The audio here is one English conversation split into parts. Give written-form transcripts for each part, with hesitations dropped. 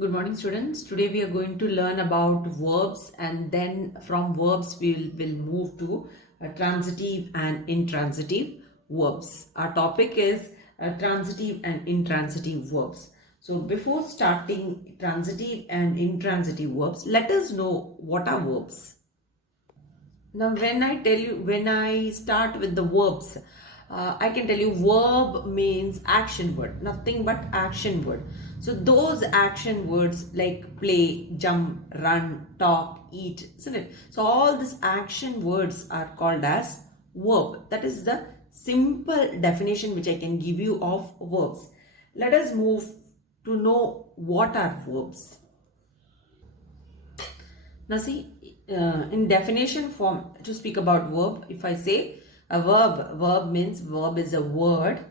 Good morning, students. Today we are going to learn about verbs, and then from verbs we will move to transitive and intransitive verbs. Our topic is transitive and intransitive verbs. So before starting transitive and intransitive verbs, let us know what are verbs. Now, when I start with the verbs, I can tell you verb means action word, nothing but action word. So those action words like play, jump, run, talk, eat, isn't it? So all these action words are called as verb. That is the simple definition which I can give you of verbs. Let us move to know what are verbs. Now see, in definition form, to speak about verb, if I say a verb means verb is a word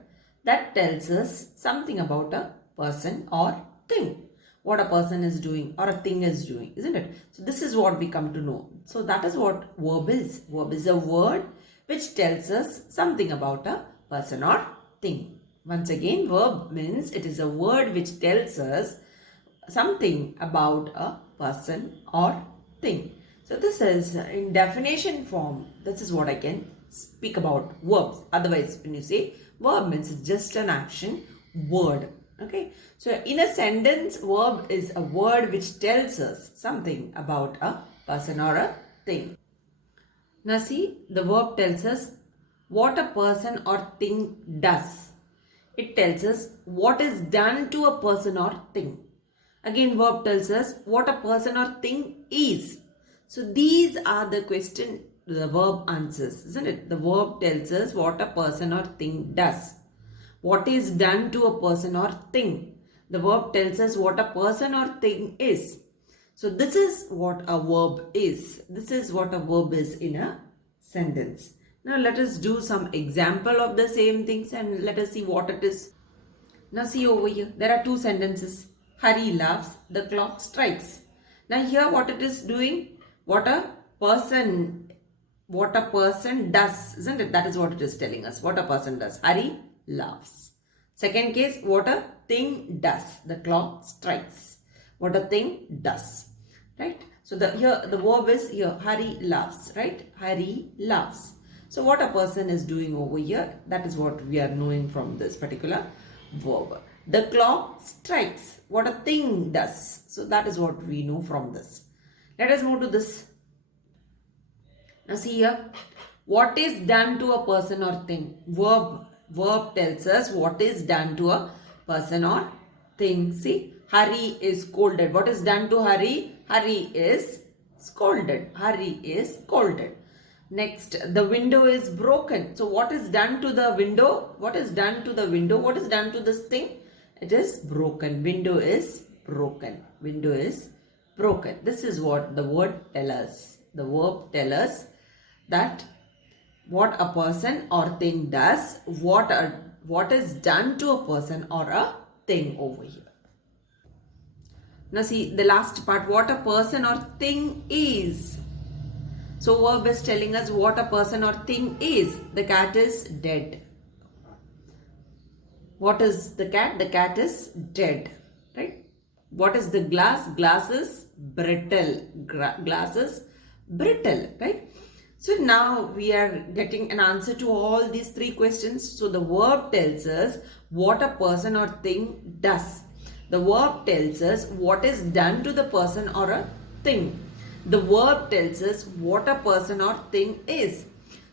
that tells us something about a person or thing. What a person is doing or a thing is doing, isn't it? So this is what we come to know. So that is what verb is. Verb is a word which tells us something about a person or thing. Once again, verb means it is a word which tells us something about a person or thing. So this is in definition form. This is what I can speak about verbs. Otherwise, when you say verb means it's just an action word. Okay. So in a sentence, verb is a word which tells us something about a person or a thing. Now see, the verb tells us what a person or thing does. It tells us what is done to a person or thing. Again, verb tells us what a person or thing is. So these are the question, the verb answers, isn't it? The verb tells us what a person or thing does. What is done to a person or thing. The verb tells us what a person or thing is. So this is what a verb is. This is what a verb is in a sentence. Now let us do some example of the same things and let us see what it is. Now see over here, there are two sentences. Hari laughs, the clock strikes. Now here what it is doing, what a person does, isn't it? That is what it is telling us, what a person does. Hari laughs. Second case, what a thing does. The clock strikes. What a thing does, right? So here the verb is here, Hari laughs, right? Hari laughs. So what a person is doing over here, that is what we are knowing from this particular verb. The clock strikes. What a thing does. So that is what we know from this. Let us move to this. Now see here. What is done to a person or thing? Verb tells us what is done to a person or thing. See, Hari is scolded. What is done to Hari? Hari is scolded. Hari is scolded. Next, the window is broken. So what is done to the window? What is done to the window? What is done to this thing? It is broken. Window is broken. Window is broken. This is what the word tells us. The verb tells us that what a person or thing does, what is done to a person or a thing over here. Now see the last part, what a person or thing is. So verb is telling us what a person or thing is. The cat is dead. What is the cat? The cat is dead, right? What is the glass? Glass is brittle. Glass is brittle, right? So now we are getting an answer to all these three questions. So the verb tells us what a person or thing does. The verb tells us what is done to the person or a thing. The verb tells us what a person or thing is.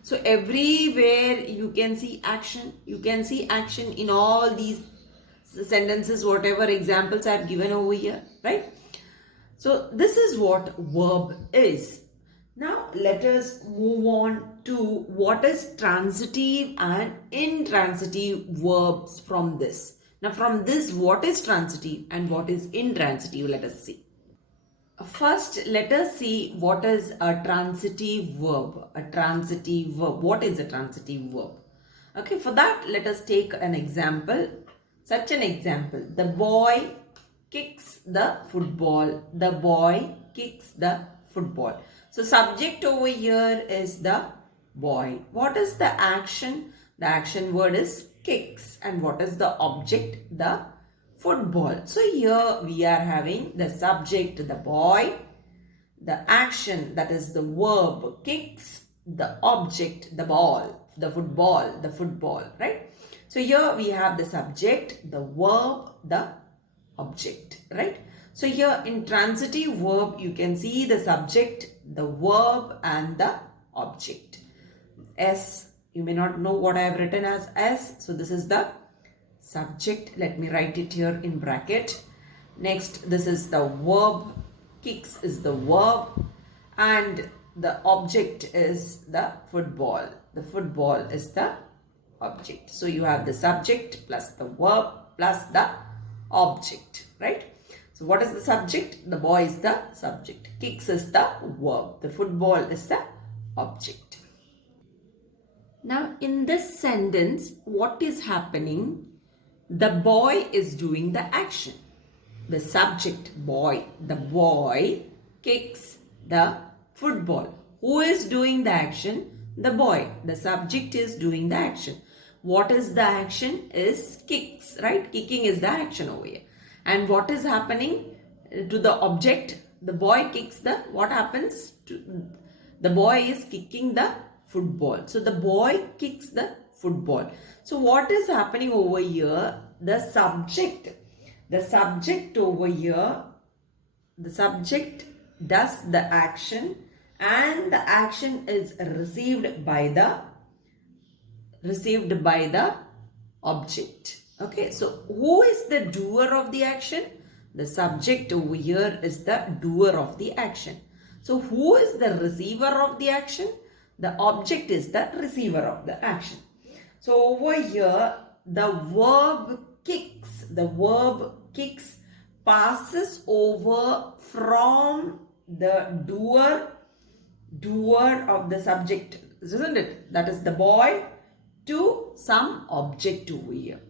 So everywhere you can see action. You can see action in all these sentences, whatever examples are given over here, right? So this is what verb is. Now let us move on to what is transitive and intransitive verbs from this. Now from this, what is transitive and what is intransitive? Let us see. First, let us see what is a transitive verb. A transitive verb. What is a transitive verb? Okay, for that, let us take an example. Such an example. The boy kicks the football. The boy kicks the football. So, subject over here is the boy. What is the action? The action word is kicks. And what is the object? The football. So here we are having the subject, the boy, the action, that is the verb, kicks, the object, the ball, the football, right? So here we have the subject, the verb, the object, right? So here in transitive verb, you can see the subject, the verb and the object. S, you may not know what I have written as S. So this is the subject. Let me write it here in bracket. Next, this is the verb. Kicks is the verb. And the object is the football. The football is the object. So you have the subject plus the verb plus the object, right? So what is the subject? The boy is the subject. Kicks is the verb. The football is the object. Now in this sentence, what is happening? The boy is doing the action. The subject, boy. The boy kicks the football. Who is doing the action? The boy. The subject is doing the action. What is the action? Is kicks, right? Kicking is the action over here. And what is happening to the object? The boy kicks the, what happens? The boy is kicking the football. So the boy kicks the football. So what is happening over here? The subject over here, the subject does the action and the action is received by the object. Okay, so who is the doer of the action? The subject over here is the doer of the action. So who is the receiver of the action? The object is the receiver of the action. So over here, the verb kicks passes over from the doer of the subject, isn't it? That is the boy, to some object over here.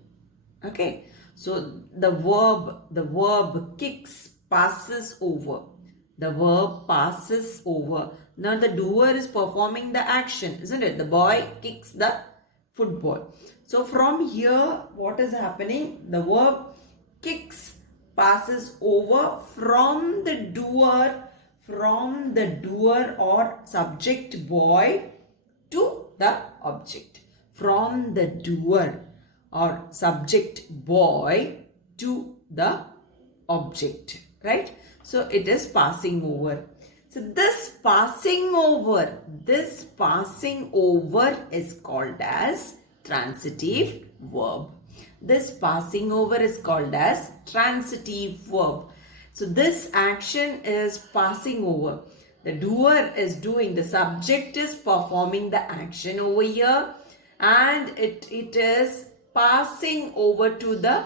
Okay, so the verb kicks passes over. The verb passes over. Now the doer is performing the action, isn't it? The boy kicks the football. So from here, what is happening? The verb kicks passes over from the doer or subject boy to the object. From the doer or subject boy to the object, right? So it is passing over. So this passing over is called as transitive verb. This passing over is called as transitive verb. So this action is passing over. The doer is doing, the subject is performing the action over here, and it is passing over to the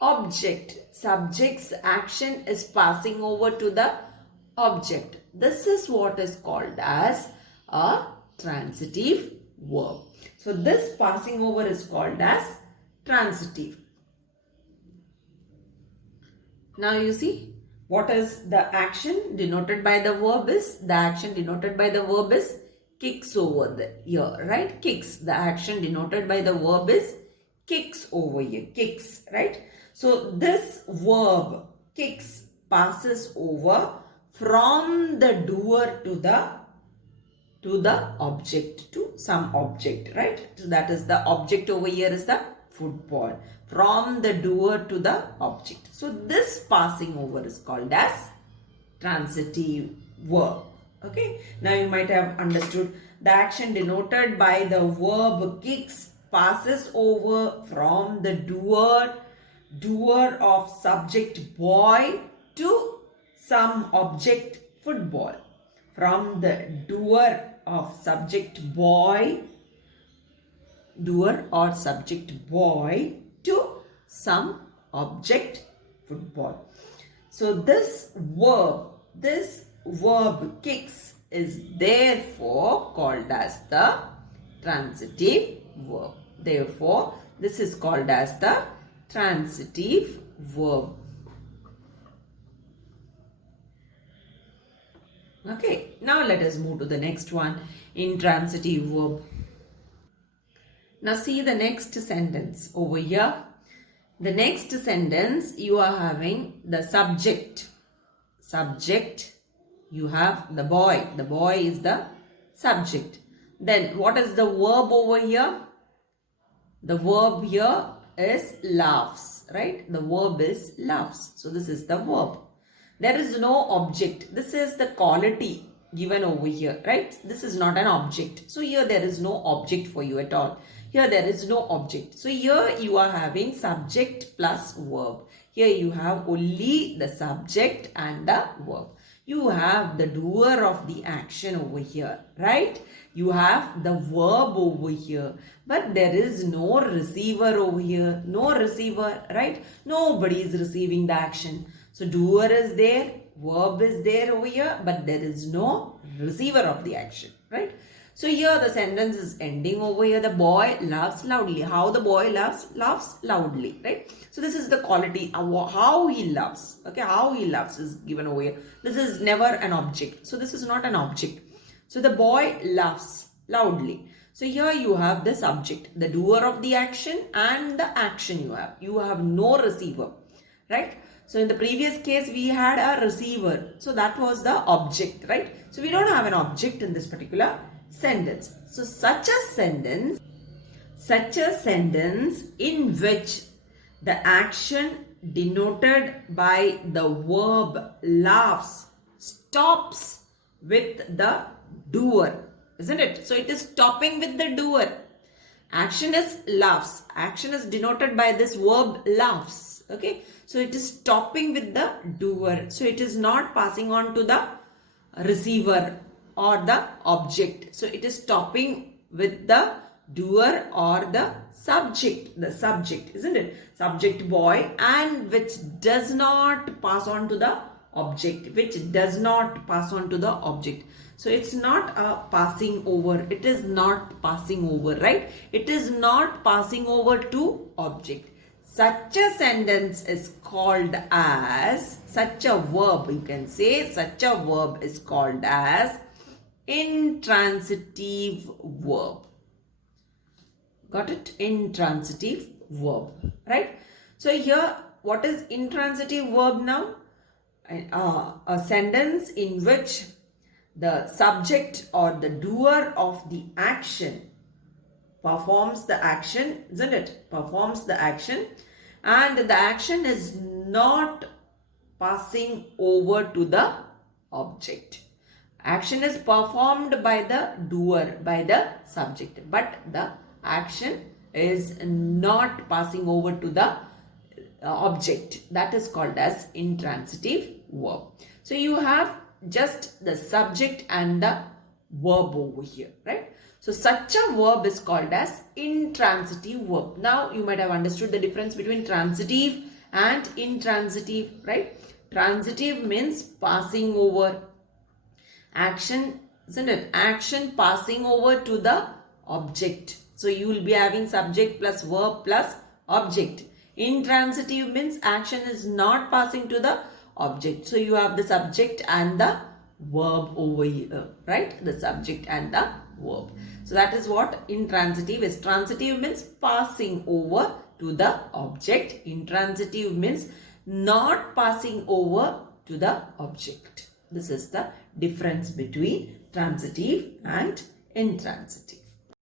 object. Subject's action is passing over to the object. This is what is called as a transitive verb. So this passing over is called as transitive. Now you see, what is the action denoted by the verb is? The action denoted by the verb is kicks over here, right? Kicks. The action denoted by the verb is kicks over here. Kicks, right? So this verb kicks passes over from the doer to the object, to some object, right? So that is the object over here is the football. From the doer to the object. So this passing over is called as transitive verb. Okay. Now you might have understood the action denoted by the verb kicks passes over from the doer of subject boy to some object football. From the doer of subject boy, doer or subject boy to some object football. So this verb kicks is therefore called as the transitive verb. Therefore, this is called as the transitive verb. Okay, now let us move to the next one, intransitive verb. Now see the next sentence over here. The next sentence, you are having the subject. Subject, you have the boy. The boy is the subject. Then what is the verb over here? The verb here is laughs, right? The verb is laughs. So this is the verb. There is no object. This is the quality given over here, right? This is not an object. So here there is no object for you at all. Here there is no object. So here you are having subject plus verb. Here you have only the subject and the verb. You have the doer of the action over here, right? You have the verb over here, but there is no receiver over here. No receiver, right? Nobody is receiving the action. So doer is there, verb is there over here, but there is no receiver of the action, right? So here the sentence is ending over here. The boy laughs loudly. How the boy laughs? Laughs loudly, right? So this is the quality, how he laughs. Okay, how he laughs is given over here. This is never an object. So this is not an object. So the boy laughs loudly. So here you have the subject, the doer of the action and the action you have. You have no receiver, right? So in the previous case, we had a receiver. So that was the object, right? So we don't have an object in this particular sentence. So such a sentence in which the action denoted by the verb laughs stops with the doer, isn't it? So it is stopping with the doer. Action is laughs. Action is denoted by this verb laughs. Okay. So it is stopping with the doer. So it is not passing on to the receiver or the object. So it is stopping with the doer or the subject, isn't it? Subject boy, and which does not pass on to the object, So it's not a passing over. It is not passing over, right? It is not passing over to object. Such a sentence is called as, such a verb, you can say, such a verb is called as intransitive verb. Got it? Intransitive verb, right? So here, what is intransitive verb now? A sentence in which the subject or the doer of the action performs the action, isn't it? Performs the action, and the action is not passing over to the object. Action is performed by the doer, by the subject, but the action is not passing over to the object. That is called as intransitive verb. So you have just the subject and the verb over here, right? So such a verb is called as intransitive verb. Now you might have understood the difference between transitive and intransitive, right? Transitive means passing over. Action, isn't it? Action passing over to the object. So you will be having subject plus verb plus object. Intransitive means action is not passing to the object. So you have the subject and the verb over here, right? The subject and the verb. So that is what intransitive is. Transitive means passing over to the object. Intransitive means not passing over to the object. This is the difference between transitive and intransitive.